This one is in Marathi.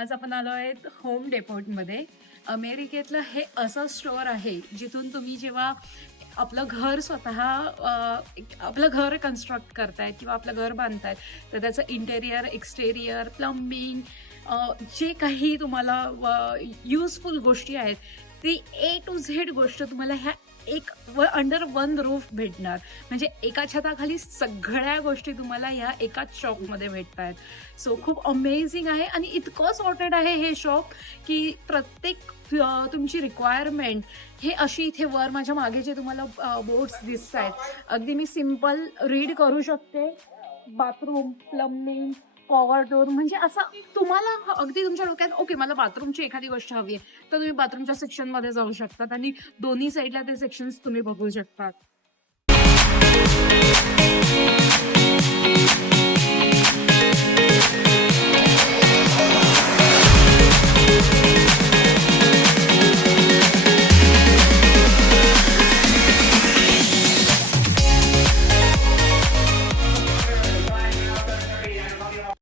आज आपण आलो आहेत होम डेपोटमध्ये. अमेरिकेतलं हे असं स्टोअर आहे जिथून तुम्ही जेव्हा आपलं घर स्वतः आपलं घर कन्स्ट्रक्ट करतायत किंवा आपलं घर बांधतायत, तर त्याचं इंटेरियर, एक्सटेरियर, प्लंबिंग, जे काही तुम्हाला युजफुल गोष्टी आहेत, ती A to Z गोष्ट तुम्हाला ह्या एक अंडर वन रूफ भेटणार. म्हणजे एका छताखाली सगळ्या गोष्टी तुम्हाला ह्या एकाच शॉपमध्ये भेटत आहेत. सो खूप अमेझिंग आहे आणि इतकं सॉर्टेड आहे हे शॉप की प्रत्येक तुमची रिक्वायरमेंट हे अशी इथे वर माझ्या मागे जे तुम्हाला बोर्ड्स दिसत आहेत, अगदी मी सिम्पल रीड करू शकते. बाथरूम, प्लंबिंग, पॉवर डोर, म्हणजे असं तुम्हाला अगदी तुमच्या डोक्यात ओके मला बाथरूमची एखादी गोष्ट हवी आहे, तर तुम्ही बाथरूमच्या सेक्शनमध्ये जाऊ शकतात आणि दोन्ही साईडला ते सेक्शन्स तुम्ही बघू शकतात.